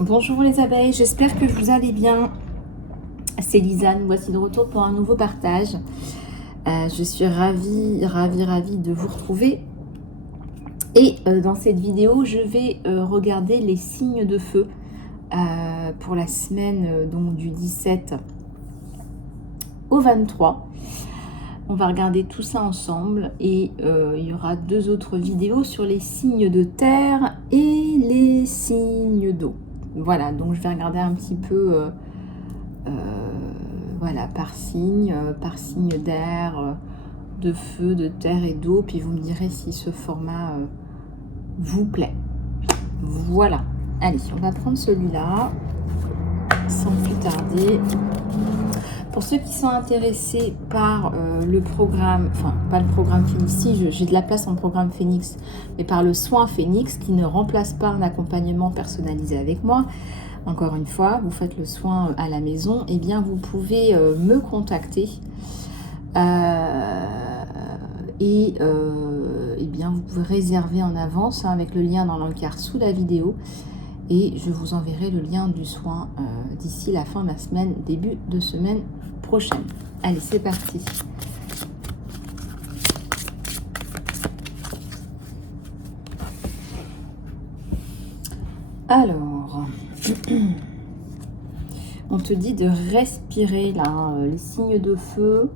Bonjour les abeilles, j'espère que vous allez bien. C'est Lisanne, voici de retour pour un nouveau partage. Je suis ravie de vous retrouver. Et dans cette vidéo, je vais regarder les signes de feu pour la semaine donc, du 17 au 23. On va regarder tout ça ensemble et il y aura 2 autres vidéos sur les signes de terre et les signes d'eau. Voilà, donc je vais regarder un petit peu voilà, par signe d'air, de feu, de terre et d'eau, puis vous me direz si ce format vous plaît. Voilà, allez, on va prendre celui-là sans plus tarder. Pour ceux qui sont intéressés par le programme, enfin pas le programme Phoenix, si j'ai de la place en programme Phoenix, mais par le soin Phoenix qui ne remplace pas un accompagnement personnalisé avec moi. Encore une fois, vous faites le soin à la maison, et bien vous pouvez me contacter et bien vous pouvez réserver en avance avec le lien dans l'encart sous la vidéo. Et je vous enverrai le lien du soin d'ici la fin de la semaine, début de semaine prochaine. Allez, c'est parti. Alors, on te dit de respirer là, les signes de feu.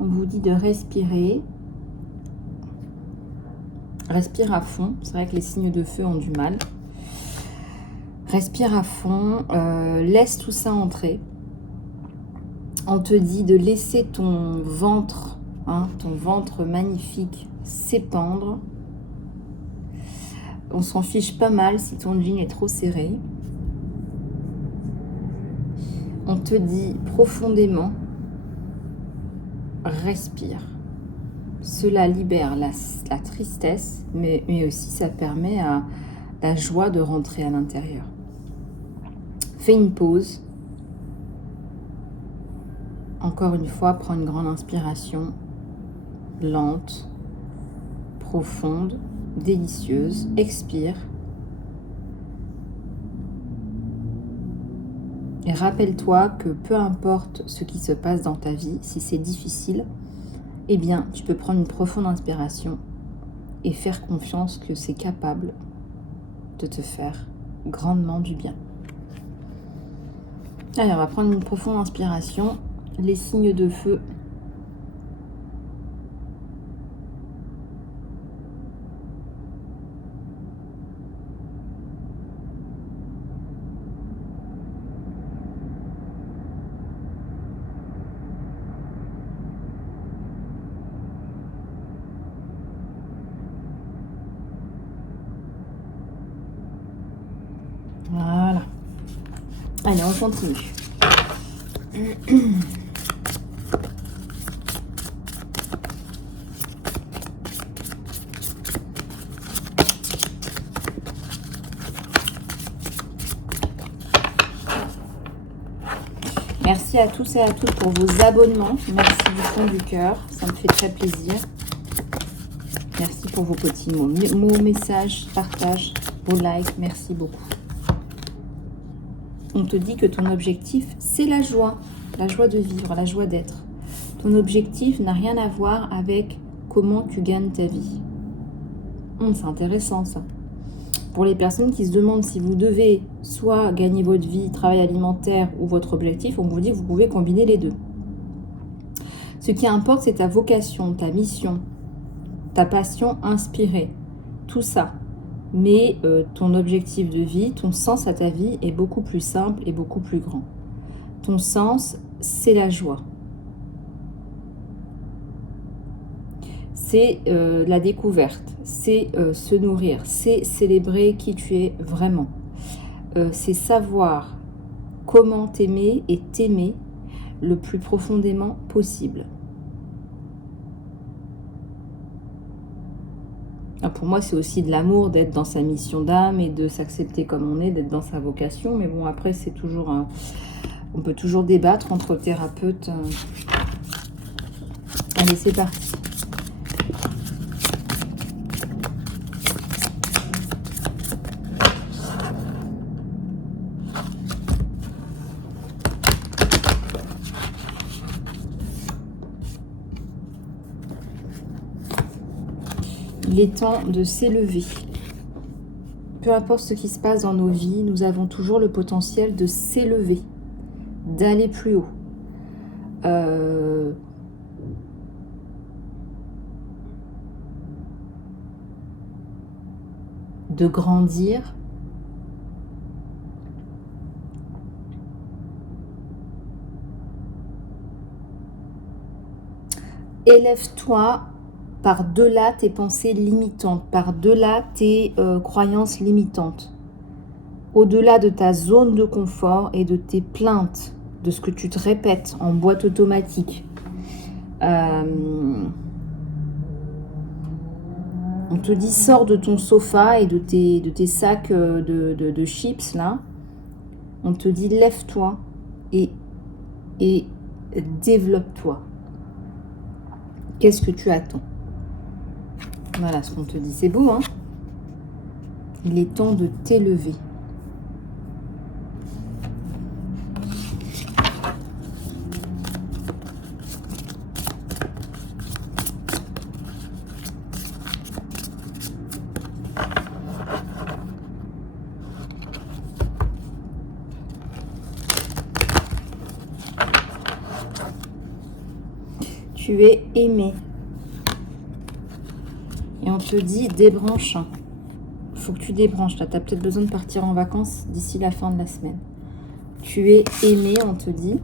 On vous dit de respirer. Respire à fond. C'est vrai que les signes de feu ont du mal. Respire à fond, laisse tout ça entrer. On te dit de laisser ton ventre magnifique s'épandre. On s'en fiche pas mal si ton jean est trop serré. On te dit profondément, respire. Cela libère la tristesse, mais aussi ça permet à la joie de rentrer à l'intérieur. Fais une pause. Encore une fois, prends une grande inspiration, lente, profonde, délicieuse. Expire. Et rappelle-toi que peu importe ce qui se passe dans ta vie, si c'est difficile, eh bien, tu peux prendre une profonde inspiration et faire confiance que c'est capable de te faire grandement du bien. Allez, on va prendre une profonde inspiration. Les signes de feu. Voilà. Allez, on continue. Merci à tous et à toutes pour vos abonnements. Merci du fond du cœur. Ça me fait très plaisir. Merci pour vos petits mots, messages, partages, vos likes. Merci beaucoup. On te dit que ton objectif, c'est la joie de vivre, la joie d'être. Ton objectif n'a rien à voir avec comment tu gagnes ta vie. C'est intéressant ça. Pour les personnes qui se demandent si vous devez soit gagner votre vie, travail alimentaire ou votre objectif, on vous dit que vous pouvez combiner les deux. Ce qui importe, c'est ta vocation, ta mission, ta passion inspirée, tout ça. Mais ton objectif de vie, ton sens à ta vie est beaucoup plus simple et beaucoup plus grand. Ton sens, c'est la joie. C'est la découverte, c'est se nourrir, c'est célébrer qui tu es vraiment. C'est savoir comment t'aimer et t'aimer le plus profondément possible. Pour moi, c'est aussi de l'amour d'être dans sa mission d'âme et de s'accepter comme on est, d'être dans sa vocation. Mais bon, après, c'est toujours on peut toujours débattre entre thérapeutes. Allez, c'est parti. Il est temps de s'élever. Peu importe ce qui se passe dans nos vies, nous avons toujours le potentiel de s'élever, d'aller plus haut. De grandir. Élève-toi par-delà tes pensées limitantes, par-delà tes croyances limitantes, au-delà de ta zone de confort et de tes plaintes, de ce que tu te répètes en boîte automatique. On te dit sors de ton sofa et de tes sacs de chips là. On te dit lève-toi et développe-toi. Qu'est-ce que tu attends? Voilà ce qu'on te dit. C'est beau, hein? Il est temps de t'élever. Tu es aimé. Et on te dit débranche. Il faut que tu débranches. Là, tu as peut-être besoin de partir en vacances d'ici la fin de la semaine. Tu es aimé, on te dit.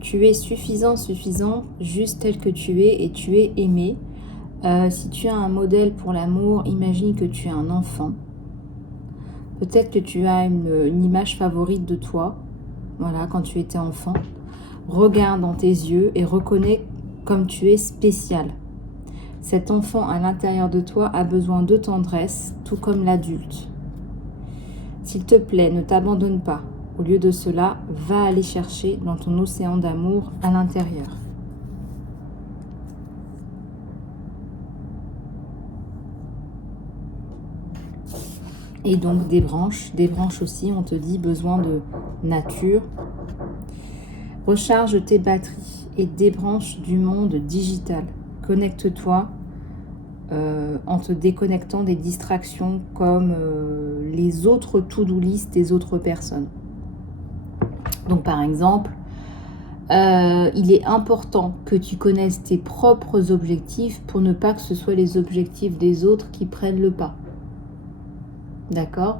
Tu es suffisant, juste tel que tu es et tu es aimé. Si tu as un modèle pour l'amour, imagine que tu es un enfant. Peut-être que tu as une image favorite de toi. Voilà, quand tu étais enfant. Regarde dans tes yeux et reconnais comme tu es spécial. Cet enfant à l'intérieur de toi a besoin de tendresse, tout comme l'adulte. S'il te plaît, ne t'abandonne pas. Au lieu de cela, va aller chercher dans ton océan d'amour à l'intérieur. Et donc débranche aussi, on te dit besoin de nature. Recharge tes batteries et débranche du monde digital. Connecte-toi en te déconnectant des distractions comme les autres to-do list des autres personnes. Donc par exemple, il est important que tu connaisses tes propres objectifs pour ne pas que ce soit les objectifs des autres qui prennent le pas. D'accord?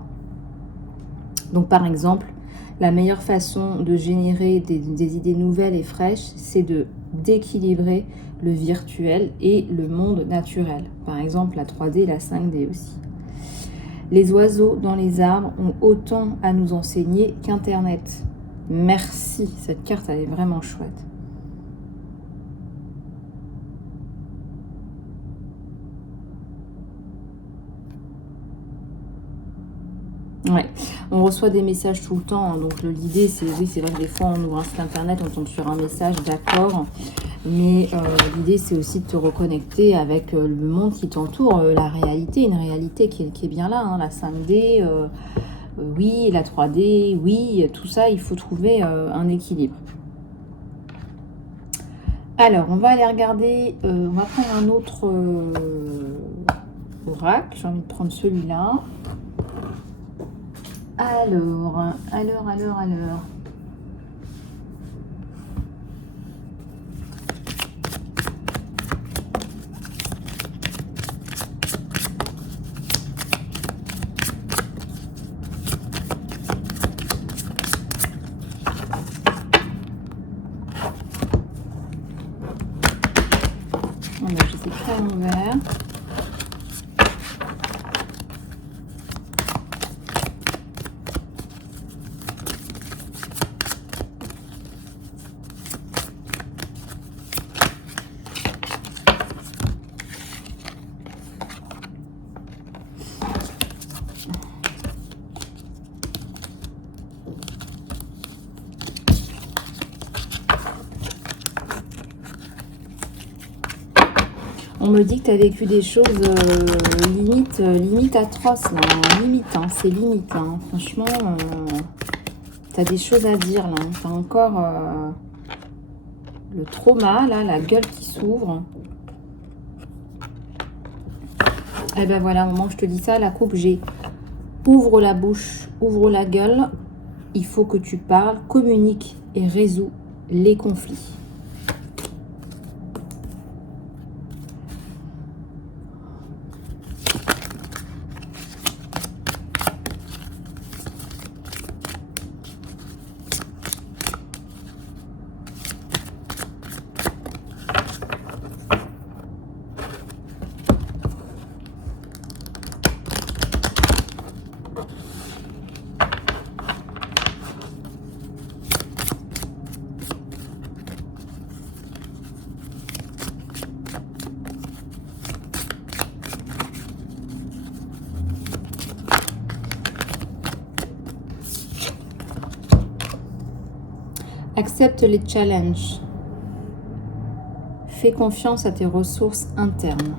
Donc par exemple, la meilleure façon de générer des idées nouvelles et fraîches, c'est d'équilibrer le virtuel et le monde naturel. Par exemple, la 3D et la 5D aussi. Les oiseaux dans les arbres ont autant à nous enseigner qu'Internet. Merci, cette carte elle est vraiment chouette. Ouais, on reçoit des messages tout le temps, hein, donc l'idée c'est, oui c'est vrai que des fois on ouvre un site internet, on tombe sur un message, d'accord, mais l'idée c'est aussi de te reconnecter avec le monde qui t'entoure, la réalité, une réalité qui est bien là, hein, la 5D, oui, la 3D, oui, tout ça, il faut trouver un équilibre. Alors, on va aller regarder, on va prendre un autre oracle, j'ai envie de prendre celui-là. Alors. Voilà, je sais pas à l'envers. On me dit que tu as vécu des choses limite atroces, là, limite, hein, c'est limite, hein. Franchement, tu as des choses à dire, là, tu as encore le trauma, là, la gueule qui s'ouvre. Et ben voilà, au moment où je te dis ça, la coupe, j'ai ouvre la bouche, ouvre la gueule. Il faut que tu parles, communiques et résous les conflits. Accepte les challenges. Fais confiance à tes ressources internes.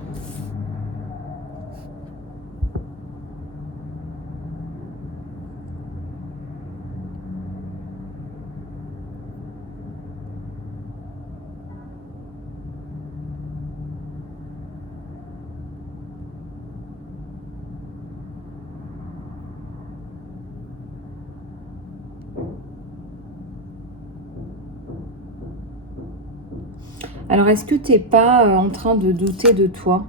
Alors, est-ce que tu n'es pas en train de douter de toi?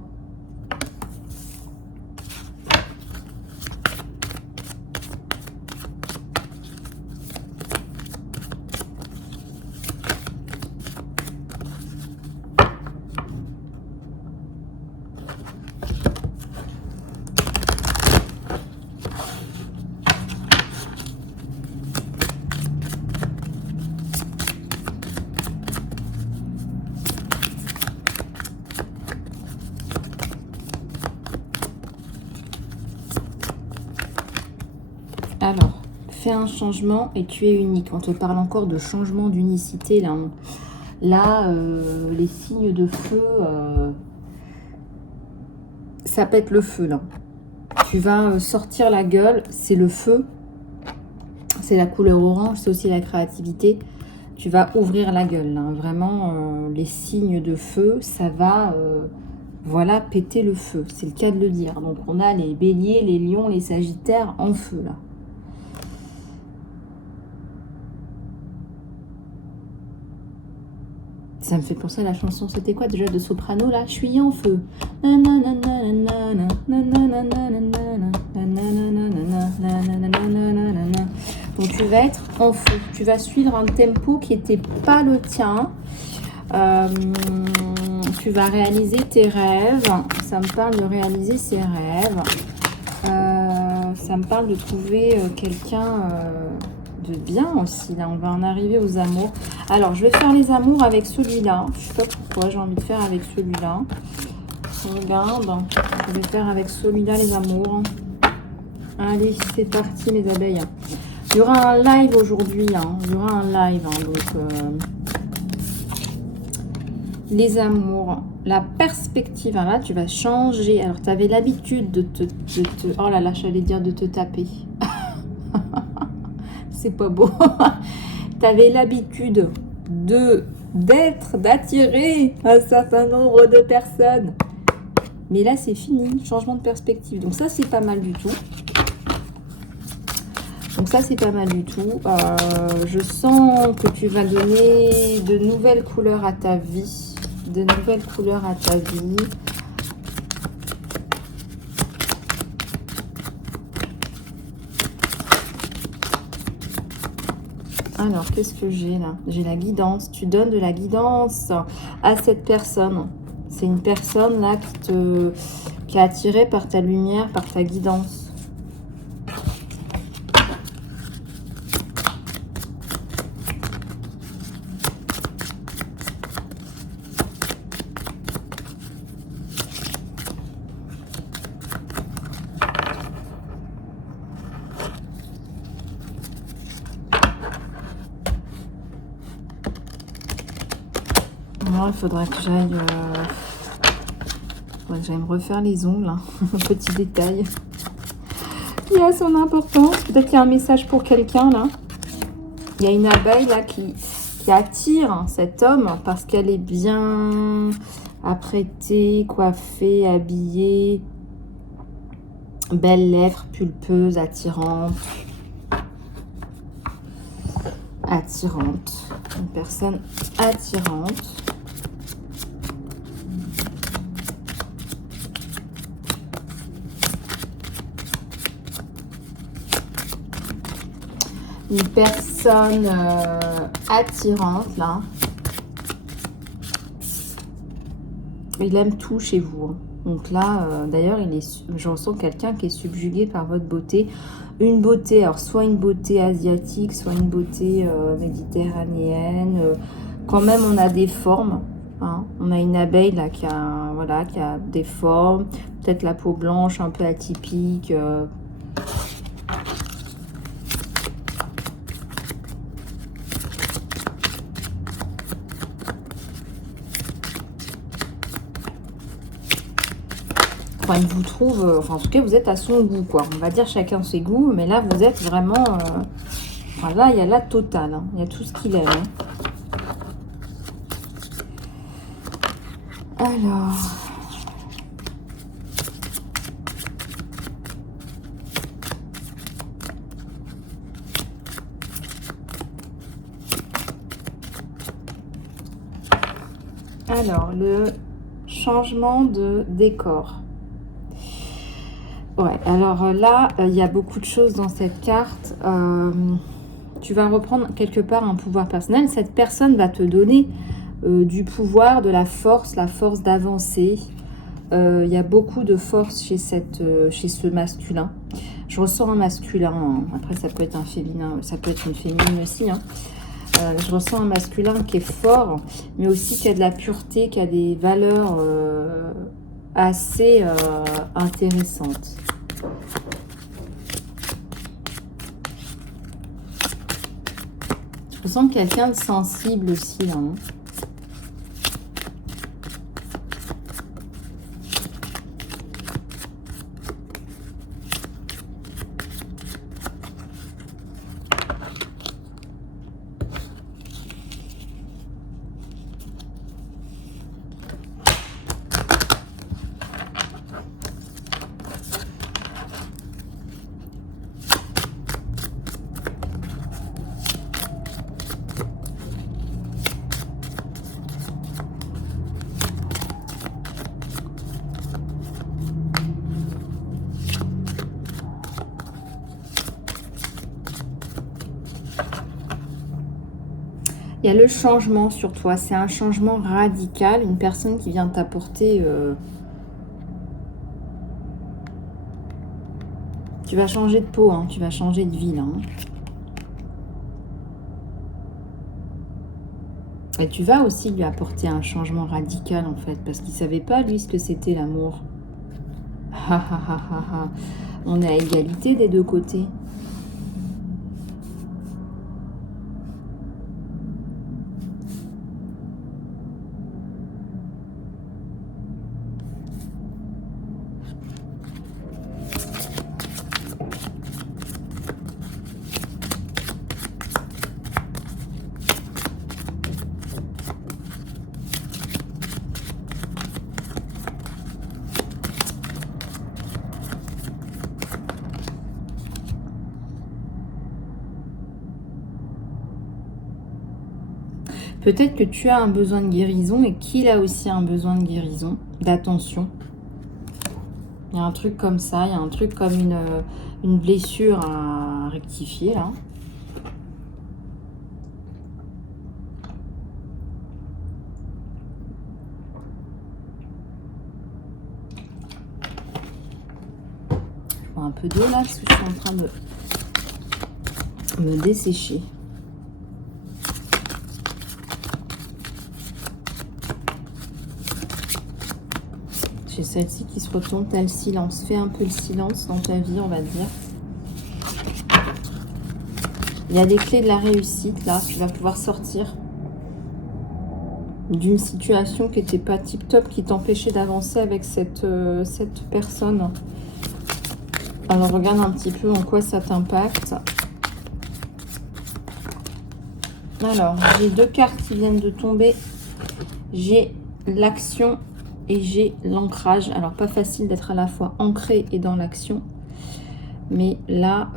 Alors, fais un changement et tu es unique. On te parle encore de changement d'unicité là. Là, les signes de feu, ça pète le feu là. Tu vas sortir la gueule, c'est le feu. C'est la couleur orange, c'est aussi la créativité. Tu vas ouvrir la gueule là. Vraiment, les signes de feu, ça va... voilà, péter le feu. C'est le cas de le dire. Donc, on a les béliers, les lions, les sagittaires en feu là. Ça me fait penser à la chanson, c'était quoi déjà de Soprano là? Je suis en feu. Donc tu vas être en feu. Tu vas suivre un tempo qui n'était pas le tien. Tu vas réaliser tes rêves. Ça me parle de réaliser ses rêves. Ça me parle de trouver quelqu'un... de bien aussi, là on va en arriver aux amours. Alors je vais faire les amours avec celui-là, je sais pas pourquoi j'ai envie de faire avec celui-là. Regarde, je vais faire avec celui-là les amours. Allez, c'est parti mes abeilles. Il y aura un live aujourd'hui, hein. Il y aura un live, hein. Donc les amours, la perspective, hein. Là tu vas changer. Alors tu avais l'habitude de te... Oh là là, j'allais dire de te taper. C'est pas beau. Tu avais l'habitude d'attirer un certain nombre de personnes. Mais là, c'est fini. Changement de perspective. Donc ça, c'est pas mal du tout. Je sens que tu vas donner de nouvelles couleurs à ta vie. Alors, qu'est-ce que j'ai là? J'ai la guidance. Tu donnes de la guidance à cette personne. C'est une personne là qui est attirée par ta lumière, par ta guidance. Il faudrait que j'aille me refaire les ongles, hein. Petit détail qui a son importance. Peut-être qu'il y a un message pour quelqu'un là. Il y a une abeille là qui attire cet homme parce qu'elle est bien apprêtée, coiffée, habillée. Belles lèvres, pulpeuses, attirantes. Attirante. Une personne attirante. Une personne attirante, là. Il aime tout chez vous. Hein. Donc là, d'ailleurs, je ressens quelqu'un qui est subjugué par votre beauté. Une beauté, alors soit une beauté asiatique, soit une beauté méditerranéenne. Quand même, on a des formes. Hein. On a une abeille là qui a, voilà, qui a des formes. Peut-être la peau blanche, un peu atypique. Enfin, il vous trouve, enfin en tout cas vous êtes à son goût quoi. On va dire chacun ses goûts, mais là vous êtes vraiment, enfin, là il y a la totale, hein. Il y a tout ce qu'il aime. Hein. Alors le changement de décor. Ouais, alors là, il y a beaucoup de choses dans cette carte. Tu vas reprendre quelque part un pouvoir personnel. Cette personne va te donner du pouvoir, de la force d'avancer. Il y a beaucoup de force chez ce masculin. Je ressens un masculin. Hein. Après, ça peut être un féminin, ça peut être une féminine aussi. Hein. Je ressens un masculin qui est fort, mais aussi qui a de la pureté, qui a des valeurs assez intéressante. Je ressens quelqu'un de sensible aussi là. Hein. Il y a le changement sur toi. C'est un changement radical. Une personne qui vient t'apporter... Tu vas changer de peau. Hein. Tu vas changer de vie. Là, hein. Et tu vas aussi lui apporter un changement radical, en fait. Parce qu'il ne savait pas, lui, ce que c'était l'amour. On est à égalité des deux côtés. Peut-être que tu as un besoin de guérison et qu'il a aussi un besoin de guérison, d'attention. Il y a un truc comme ça, il y a un truc comme une blessure à rectifier là. Je prends un peu d'eau là parce que je suis en train de me dessécher. J'ai celle-ci qui se retourne, t'as le silence. Fais un peu le silence dans ta vie, on va dire. Il y a des clés de la réussite, là. Tu vas pouvoir sortir d'une situation qui n'était pas tip-top, qui t'empêchait d'avancer avec cette personne. Alors, regarde un petit peu en quoi ça t'impacte. Alors, j'ai deux cartes qui viennent de tomber. J'ai l'action et j'ai l'ancrage. Alors, pas facile d'être à la fois ancré et dans l'action. Mais là,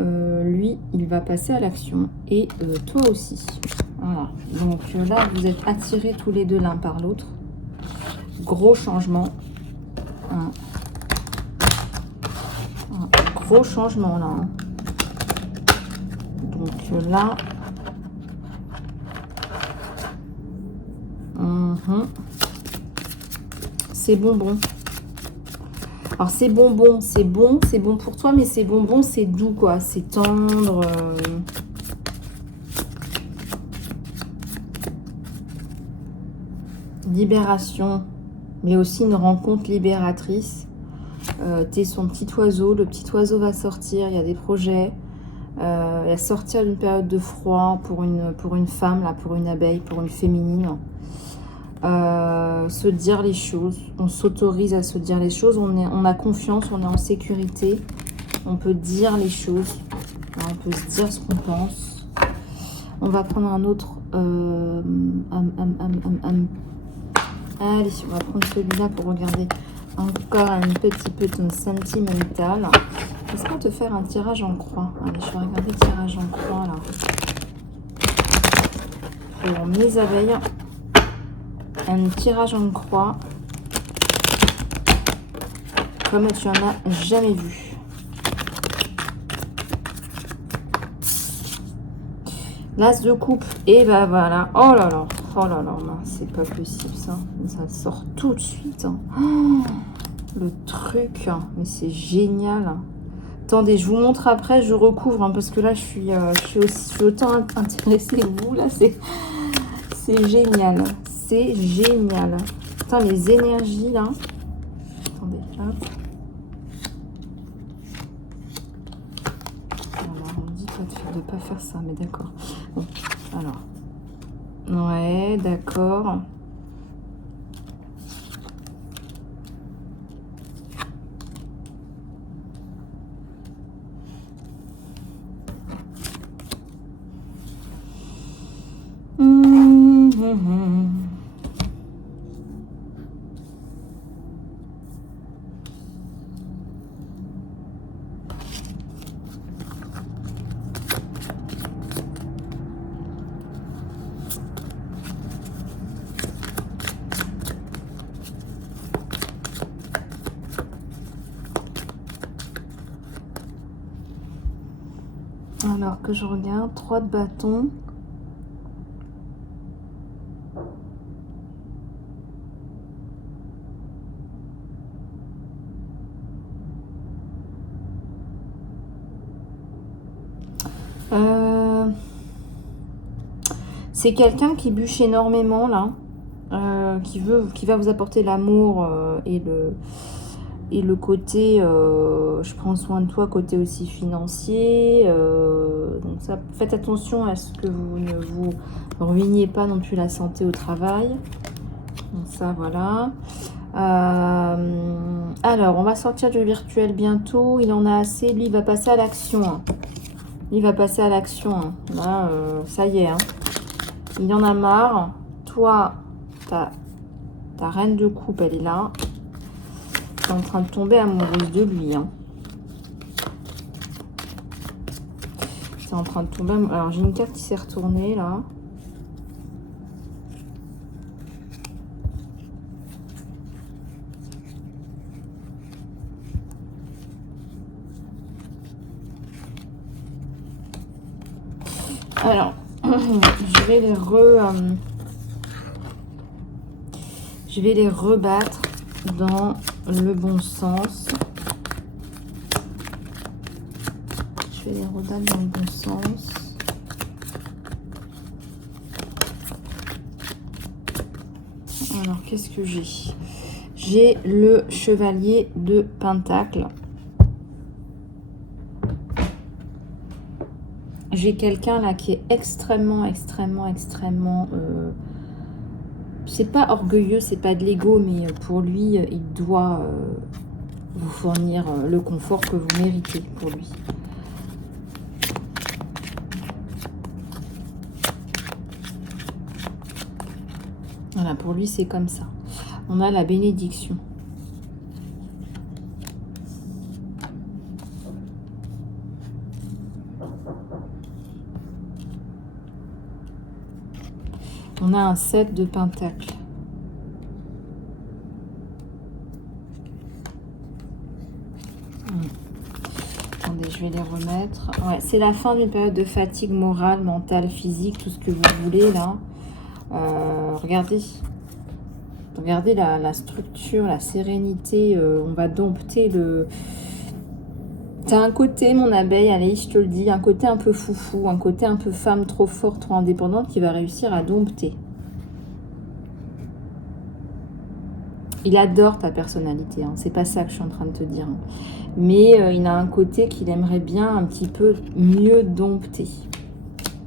lui, il va passer à l'action. Et toi aussi. Voilà. Donc là, vous êtes attirés tous les deux l'un par l'autre. Gros changement. Un gros changement là. Hein. Donc là... c'est bonbon. Alors c'est bonbon, c'est bon pour toi, mais c'est bonbon, c'est doux quoi, c'est tendre. Libération, mais aussi une rencontre libératrice. T'es son petit oiseau, le petit oiseau va sortir, il y a des projets. Il va sortir d'une période de froid pour une femme, là, pour une abeille, pour une féminine. Se dire les choses, on s'autorise à se dire les choses, on a confiance, on est en sécurité, on peut dire les choses, on peut se dire ce qu'on pense. On va prendre un autre allez, on va prendre celui-là pour regarder encore un petit peu ton sentimental. Laisse-moi te faire un tirage en croix. Allez, je vais regarder le tirage en croix là pour mes abeilles. Un tirage en croix comme tu en as jamais vu. L'as de coupe, et ben voilà. Oh là là, non, c'est pas possible ça. Ça sort tout de suite. Hein. Oh, le truc, mais c'est génial. Attendez, je vous montre après, je recouvre, hein, parce que là, je suis autant intéressée que vous. Là, c'est génial. C'est génial. Putain, les énergies, là. Attendez, hop. Alors, on dit de pas faire ça, mais d'accord. Bon, alors. Ouais, d'accord. Alors que je regarde, 3 de bâton. C'est quelqu'un qui bûche énormément là, qui va vous apporter l'amour et le côté je prends soin de toi, côté aussi financier. Donc ça, faites attention à ce que vous ne vous ruiniez pas non plus la santé au travail. Donc ça voilà. Alors on va sortir du virtuel bientôt. Il en a assez. Lui il va passer à l'action. Hein. Il va passer à l'action. Hein. Là ça y est. Hein. Il en a marre. Toi, ta reine de coupe, elle est là. Tu es en train de tomber amoureuse de lui. Hein. Tu es en train de tomber amoureuse. Alors, j'ai une carte qui s'est retournée, là. Alors, je vais les rebattre dans le bon sens. Je vais les rebattre dans le bon sens. Alors, qu'est-ce que j'ai? J'ai le chevalier de Pentacle. J'ai quelqu'un là qui est extrêmement c'est pas orgueilleux, c'est pas de l'ego, mais pour lui, il doit vous fournir le confort que vous méritez pour lui. Voilà, pour lui, c'est comme ça. On a la bénédiction. On a un 7 de pentacles. Attendez, je vais les remettre. Ouais, c'est la fin d'une période de fatigue morale, mentale, physique, tout ce que vous voulez là. Regardez. Regardez la structure, la sérénité. On va dompter le... T'as un côté, mon abeille, allez, je te le dis, un côté un peu foufou, un côté un peu femme trop forte, trop indépendante qui va réussir à dompter. Il adore ta personnalité, hein. C'est pas ça que je suis en train de te dire. Hein. Mais il a un côté qu'il aimerait bien un petit peu mieux dompter.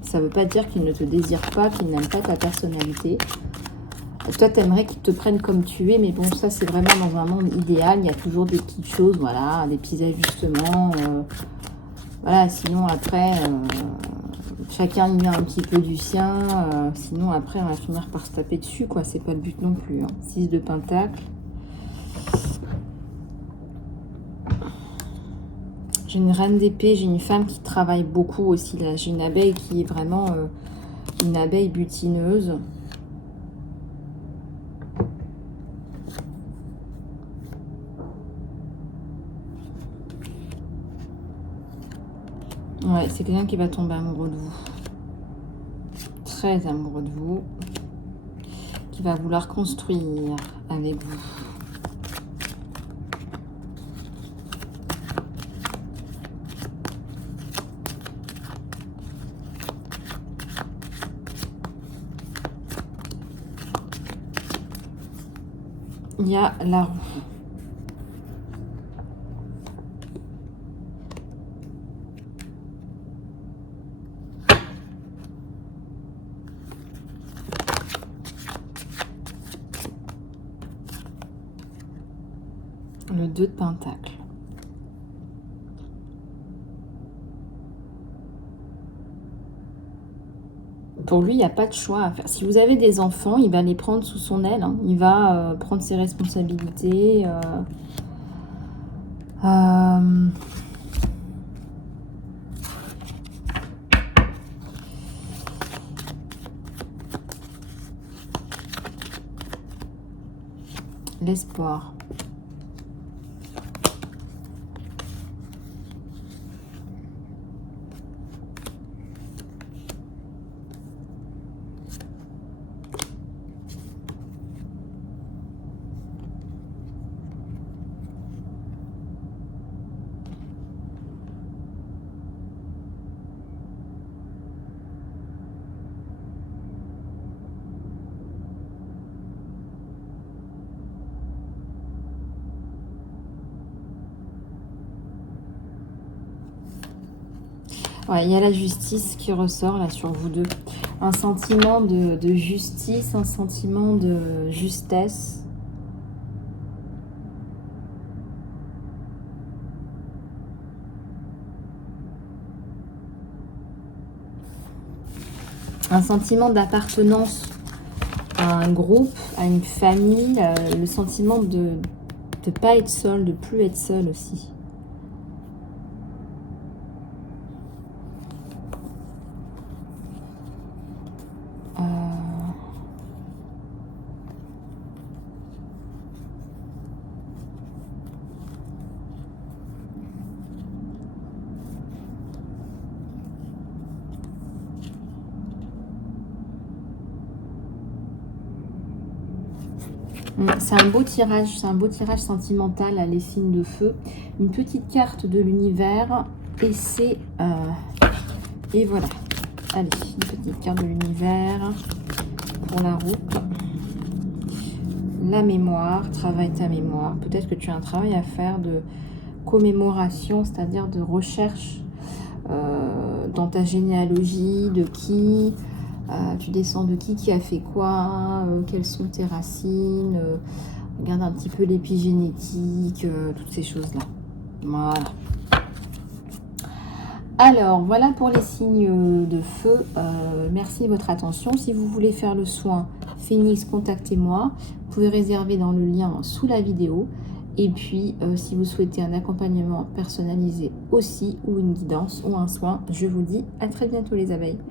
Ça veut pas dire qu'il ne te désire pas, qu'il n'aime pas ta personnalité. Toi, tu aimerais qu'il te prenne comme tu es, mais bon, ça, c'est vraiment dans un monde idéal. Il y a toujours des petites choses, voilà, des petits ajustements. Voilà, sinon, après, chacun y met un petit peu du sien. Sinon, après, on va finir par se taper dessus, quoi. C'est pas le but non plus. Hein. 6 de pentacle. J'ai une reine d'épée, j'ai une femme qui travaille beaucoup aussi. Là, j'ai une abeille qui est vraiment une abeille butineuse. Ouais, c'est quelqu'un qui va tomber amoureux de vous. Très amoureux de vous. Qui va vouloir construire avec vous. Il y a la roue. Le 2 de pentacle. Pour lui, il n'y a pas de choix à faire. Si vous avez des enfants, il va les prendre sous son aile. Hein. Il va prendre ses responsabilités. L'espoir. Ouais, il y a la justice qui ressort là sur vous deux. Un sentiment de justice, un sentiment de justesse. Un sentiment d'appartenance à un groupe, à une famille. Le sentiment de ne pas être seul, de plus être seul aussi. C'est un beau tirage sentimental à les signes de feu. Une petite carte de l'univers et c'est... et voilà. Allez, une petite carte de l'univers pour la route. La mémoire, travaille ta mémoire. Peut-être que tu as un travail à faire de commémoration, c'est-à-dire de recherche dans ta généalogie, de qui... tu descends de qui a fait quoi, quelles sont tes racines, regarde un petit peu l'épigénétique, toutes ces choses-là. Voilà. Alors, voilà pour les signes de feu. Merci de votre attention. Si vous voulez faire le soin Phénix, contactez-moi. Vous pouvez réserver dans le lien sous la vidéo. Et puis, si vous souhaitez un accompagnement personnalisé aussi, ou une guidance, ou un soin, je vous dis à très bientôt les abeilles.